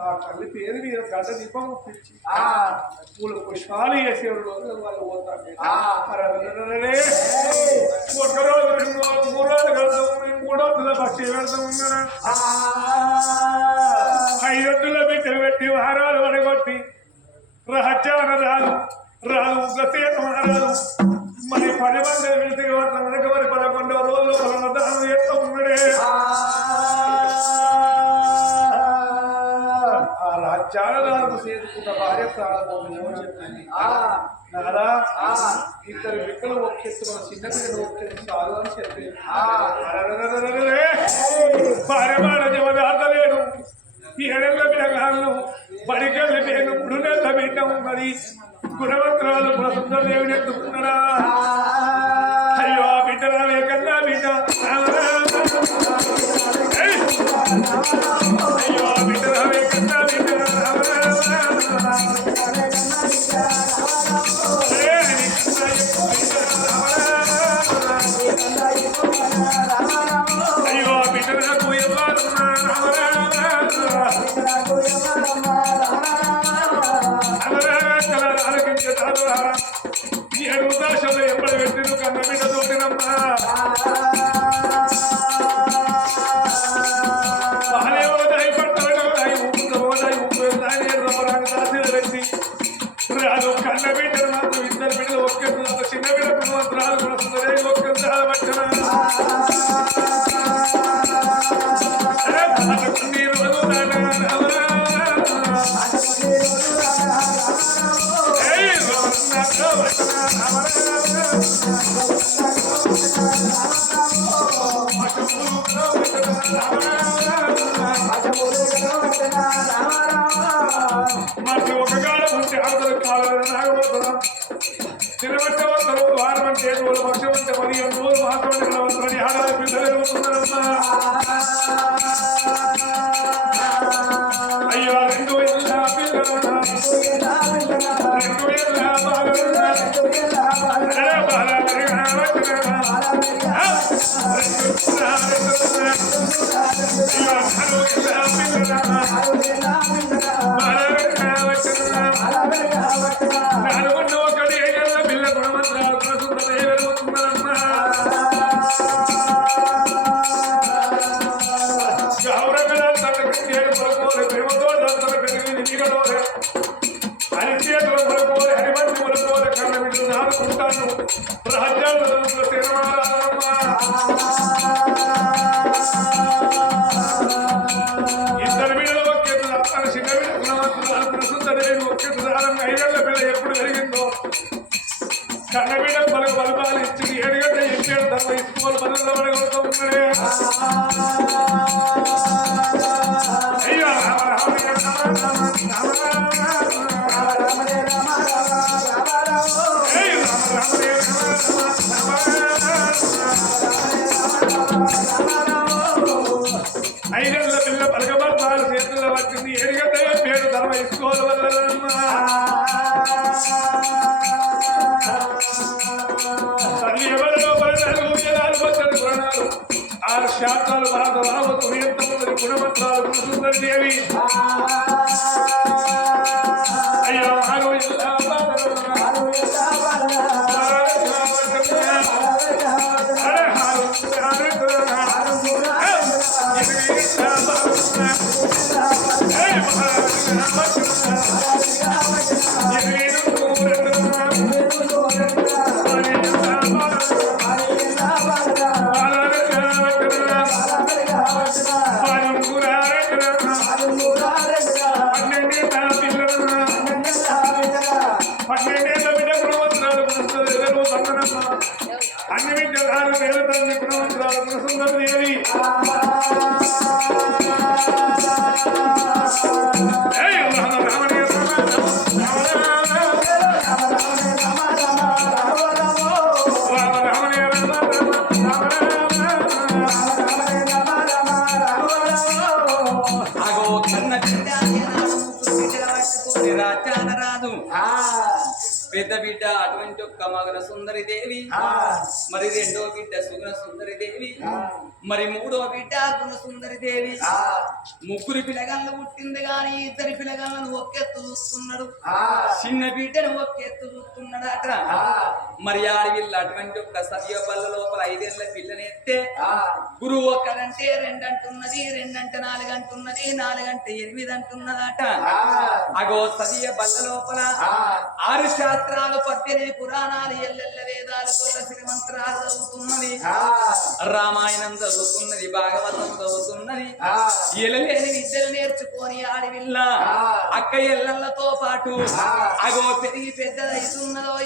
ఆ తల్లి పేరు మీద గడ్డ దీపం ఒప్పించి. పూల పుష్పాలు వేసేవారు రోజులు వాళ్ళు పోతారు. ఆ. అరెరెరెరెరే. ఒక రోజు రెండు రోజులు మూడు రోజులు కలుద్దాం. మేము మూడు రోజుల వెళ్తాం ఉన్నారా ఐదొద్దుల బిడ్డలు పెట్టి వారాలు వడగొట్టి రహస్యాన రాదు రాదు రాదు మరి పది మంది వెళ్తే వెనక మరి పదకొండవ రోజులు పదమదానం చేస్తూ. రాజు చేరుకున్న భార్య చెప్పింది నారా ఇద్దరు బిడ్డలు ఒక్కెత్తు మన చిన్న బిడ్డలు ఒక్కెత్తు చాలు అని చెప్పింది. భార్య మాట జమదార్తలేడు ఏడెళ్ళ పిల్లగాళ్ళు బడికెళ్ళి బిడ్డ ఉన్నది గుణవంతరాలు మన సుందర దేవుని ఎత్తుకున్నాడా అయ్యో ఆ బిడ్డ రావే కన్నా బిడ్డ! అయ్యో బిడ్డ రావే కన్నా ఎప్పుడు పెట్టిన కన్న బిడ్డ తోటినమ్మా మనకి ఒక కాలం ఉంటే అందరూ కాలం నాగవద్దరం తినబట్టే వస్తారు వారం అంటే ఏడు రోజులు వర్షం అంటే పదిహేను రోజులు మాత్రమే ఆడాలి పిల్లలు ఏడు గంటలు హరిమంతి పలుకోలే కన్న బిడ్డలు నాడుకుంటాను రాజ్యాలు ఇద్దరు బిడ్డలు ఒక్కెత్తు తన చిన్న బిడ్డ గుణవంతురాలు ఐదేళ్ళ పిల్ల ఎప్పుడు జరిగిందో కన్న బిడ్డలు పలుకు బలపాలు ఇచ్చి ఏడుగంట ఎన్నేడు తమ ఇసుకోవాలి ఉన్నాడే ఐదేళ్ళ పిల్ల పలకబద్దాలు చేతుల్లో వచ్చింది ఏడుగంట పేరు ధర్మ ఇసుకోవాలి తల్లి ఎవరిలో పరిణాలు ఉద్యనాలు వచ్చారు పురాణాలు. ఆరు శాస్త్రాలు భారత ఎంతమంది గుణమంత్రాలు దేవి. అయ్యో Hare రాజ్యాన రాదు. పెద్ద పెద్ద బిడ్డ అటువంటి ఒక్క మగన సుందరి దేవి. మరి రెండో బిడ్డ సుగుణ సుందరి దేవి. మరి మూడో బిడ్డ గుణ సుందరి దేవి. ముగ్గురు పిల్లగాళ్ళు పుట్టింది గాని ఇద్దరి పిల్లగాళ్ళను ఒకెత్తు చూస్తున్నాడు. చిన్న బిడ్డను ఒకెత్తు చూస్తున్నాడు అట మరి ఆడవిల్ల అటువంటి ఒక్క సత్య బల్ల లోపల ఐదేళ్ళ పిల్లనెత్తే గురువు ఒక్కడంటే రెండంటున్నది రెండంటే నాలుగు అంటున్నది నాలుగంటే ఎనిమిది అంటున్నదట. అగో సదియ బల్ల లోపల ఆరు శాస్త్రాలు పద్దెనిమిది పురాణాలు ఎల్లెల్ల వేదాలు కొల్ల శ్రీమంత్రాలు చదువుతున్నది రామాయణం చదువుతున్నది భాగవతం చదువుతున్నది. ఎలలేని విద్యలు నేర్చుకొని ఆడివిల్ల. అక్క ఎల్లలతో పాటు అగో పెరిగి పెద్దదైతున్నదో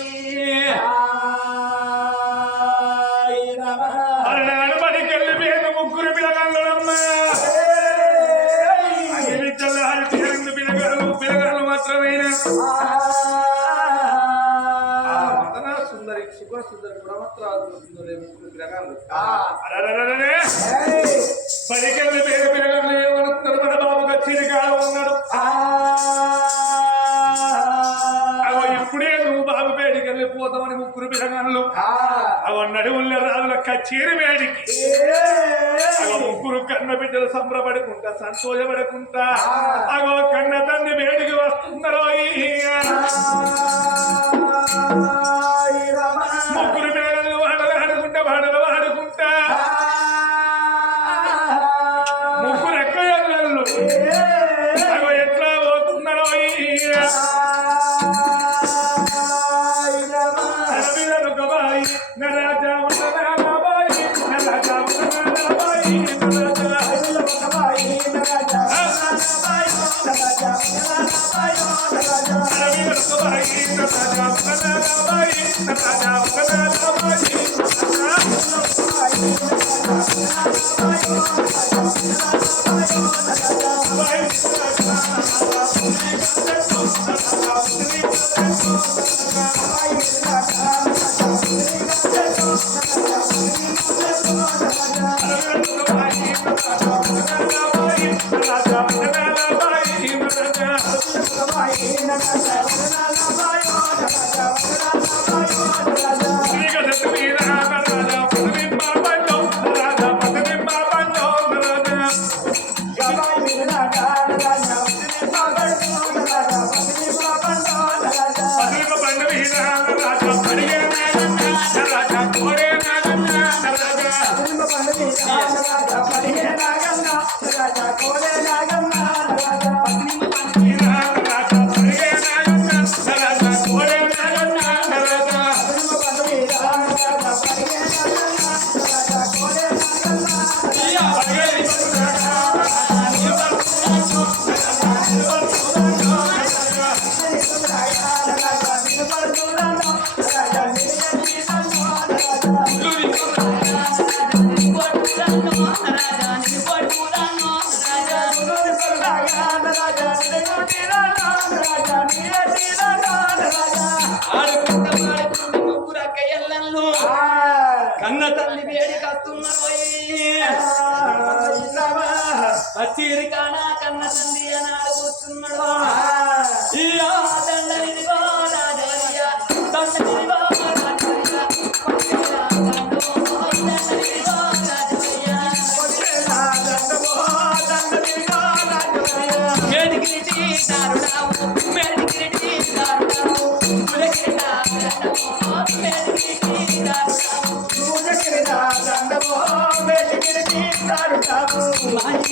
గుణవత్రాలు సుందరి ముగ్గురు పిలగాళ్ళు అరరరరరే బడికెళ్ళి మన బాబు గచ్చిరి ఉన్నాడు అగో ఇప్పుడే నువ్వు బాబు బయటికి వెళ్ళిపోతామని ముగ్గురు పిలగాళ్ళు అవన్నడి ఉన్న రాళ్ళ కచేరి వేడికి ముగ్గురు కన్న బిడ్డలు సంబరపడుకుంటా సంతోషపడుకుంటా అగో కన్న తండ్రి వేడికి వస్తున్నారో ముగ్గురు పిల్లలు I'm not a रणवीरा పచ్చిరి కానా కన్న తండ్రి అని ఆడుకుంటున్నాడు ఈ ఆ దండనిదిగో రాజవయ్య, దండనిదిగో రాజవయ్య, 大着大步来。